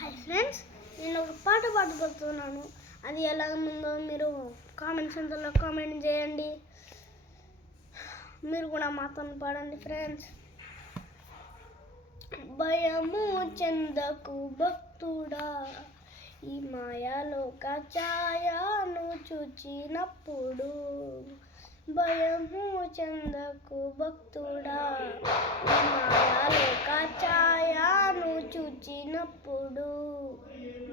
Hi friends, నేను ఒక పాట పాడబోతున్నాను. అది ఎలా ఉందో మీరు కామెంట్ సెంటర్లో కామెంట్ చేయండి. మీరు కూడా మాతో పాడండి ఫ్రెండ్స్. భయము చెందకు భక్తుడా, ఈ మాయాలోక ఛాయను చూచినప్పుడు. భయము చెందకు భక్తుడా, ఈ మాయాలోక ఛాయను చూచినప్పుడు.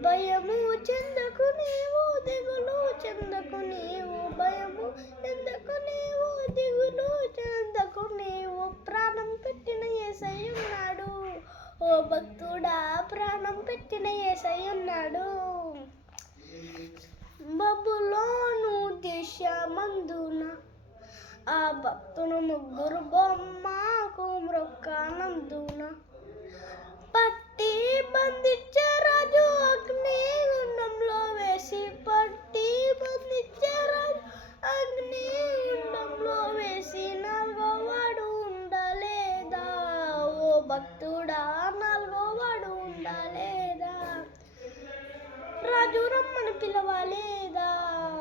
భయము చెందకు నీవు, దిగులు చెందకు నీవు. భయము చెందకు నీవు, దిగులు చెందకు నీవు. ప్రాణం పెట్టిన యేసయ్య ఉన్నాడు. ఓ భక్తుడా, ప్రాణం పెట్టిన యేసయ్య ఉన్నాడు. బబులోను దేశమందున ఆ భక్తులు ముగ్గురు బొమ్మకు మ్రొక్కనందున పట్టి బంధించే రాజు అగ్నిగుండంలో వేసి. పట్టి బంధించే రాజు అగ్నిగుండంలో వేసి. నాలుగో వాడు ఉండలేదా? ఓ భక్తుడా, నాలుగో వాడు ఉండలేదా? రాజు రమ్మని పిలవలేదా?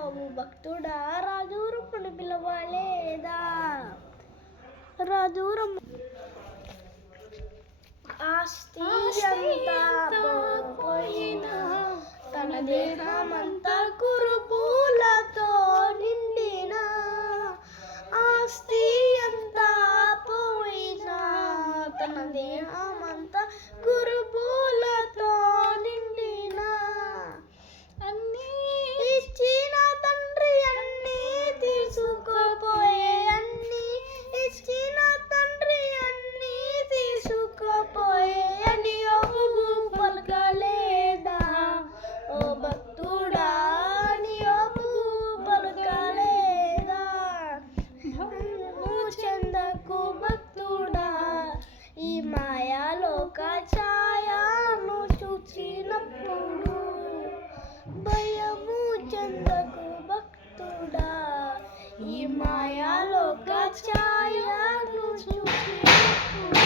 ఓ భక్తుడా, రాజు రమ్మని పిలవలేదా? రాజు రమ్మ ఆస్తి అంతా పోయినా, తన దేహమంతా కురుపులతో నిండిన. ఆస్తి అంతా పోయినా, తన దేహమంతా కురుపులతో నిండిన. అన్నీ ఇచ్చిన తండ్రి అన్నీ తీసుకుపోయే. అన్నీ ఇచ్చిన తండ్రి అన్నీ తీసుకుపోయే అని యోబు పలకలేదా? ఓ భక్తుడా, అని యోబు పలకలేదా? భయము చెందకు భక్తుడా, ఈ మాయాలోక ఛాయను చూచినప్పుడు. భయము చెందకు భక్తుడా, ఈ మాయాలోక ఛాయను చూచినప్పుడు.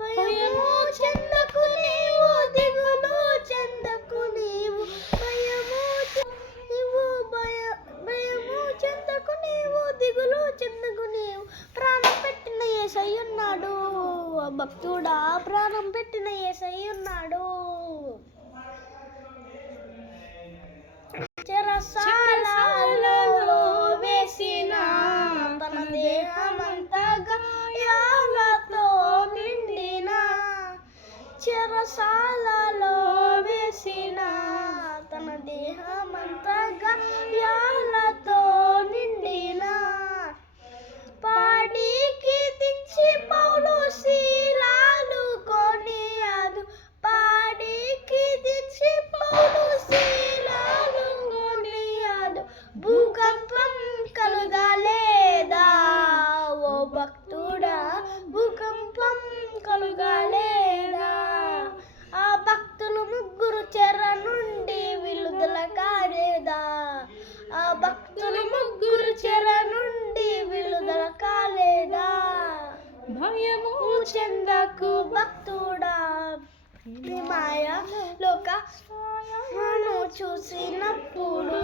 భయము చెందకు నీవు, దిగులు చెందకు నీవు. భయము చెందకు నీవు, దిగులు చెందకు నీవు. ప్రాణం పెట్టిన యేసయ్య ఉన్నాడు. భక్తుడా, ప్రాణం పెట్టిన యేసయ్య ఉన్నాడు. చెరసాలలో వేసిన, తన దేహమంతా గాయాలతో నిండిన. చెరసాలలో వేసిన, తన దేహమంతా గాయాలతో నిండిన. పాడికి దించి పౌలు శీలాలు కొనియాదు. పాడికి దించి పౌలు శీలాలు కొనియాదు. భూకంపం కలుగలేదా? ఓ భక్తుడా, భూకంపం కలుగలేదా? ఆ భక్తులు ముగ్గురు చెర నుండి విడుదల కాలేదా? ఆ భక్తులు ముగ్గురు చెర నుండి విడుదల కాలేదా? భయము చెందకు భక్తుడా, ఈ మాయాలోక ఛాయను చూసినప్పుడు.